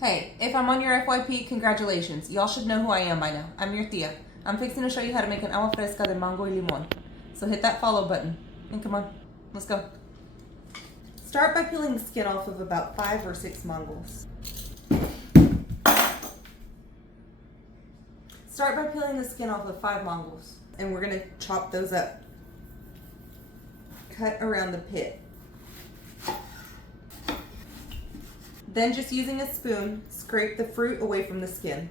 Hey, if I'm on your FYP, congratulations. Y'all should know who I am by now. I'm your tia. I'm fixing to show you how to make an agua fresca de mango y limón. So hit that follow button. And come on, let's go. Start by peeling the skin off of about 5 or 6 mangoes. Start by peeling the skin off of 5 mangoes. And we're gonna chop those up. Cut around the pit. Then just using a spoon, scrape the fruit away from the skin.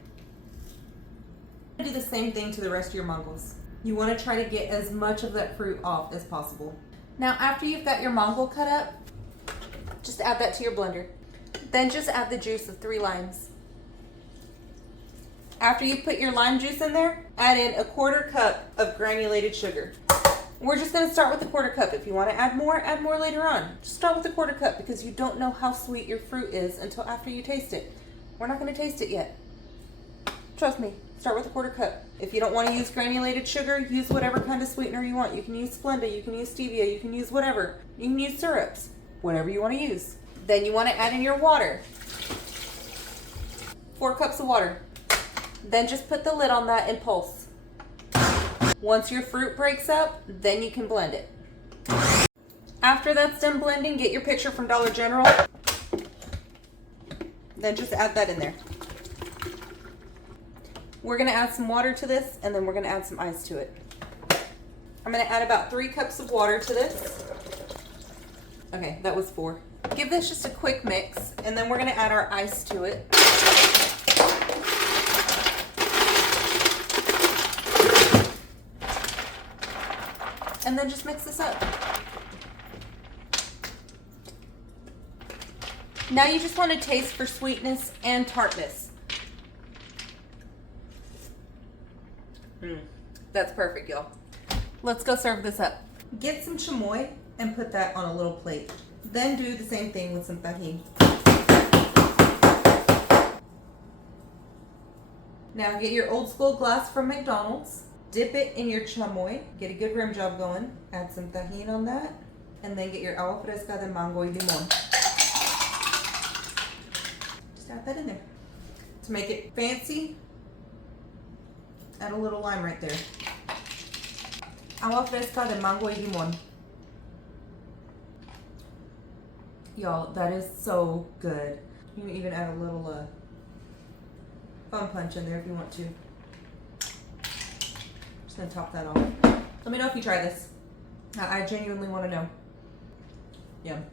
Do the same thing to the rest of your mangoes. You want to try to get as much of that fruit off as possible. Now after you've got your mango cut up, just add that to your blender. Then just add the juice of 3 limes. After you put your lime juice in there, add in a 1/4 cup of granulated sugar. We're just going to start with a 1/4 cup. If you want to add more later on. Just start with a 1/4 cup because you don't know how sweet your fruit is until after you taste it. We're not going to taste it yet. Trust me, start with a 1/4 cup. If you don't want to use granulated sugar, use whatever kind of sweetener you want. You can use Splenda, you can use stevia, you can use whatever. You can use syrups, whatever you want to use. Then you want to add in your water. 4 cups of water. Then just put the lid on that and pulse. Once your fruit breaks up, then you can blend it. After that's done blending, get your pitcher from Dollar General. Then just add that in there. We're going to add some water to this, and then we're going to add some ice to it. I'm going to add about 3 cups of water to this. Okay, that was 4. Give this just a quick mix, and then we're going to add our ice to it. And then just mix this up. Now you just want to taste for sweetness and tartness. That's perfect, y'all. Let's go serve this up. Get some chamoy and put that on a little plate. Then do the same thing with some tajín. Now get your old school glass from McDonald's. Dip it in your chamoy, get a good rim job going, add some tajín on that, and then get your agua fresca de mango y limón. Just add that in there. To make it fancy, add a little lime right there. Agua fresca de mango y limón. Y'all, that is so good. You can even add a little fun punch in there if you want to. Gonna top that off. Let me know if you try this. I genuinely want to know. Yum.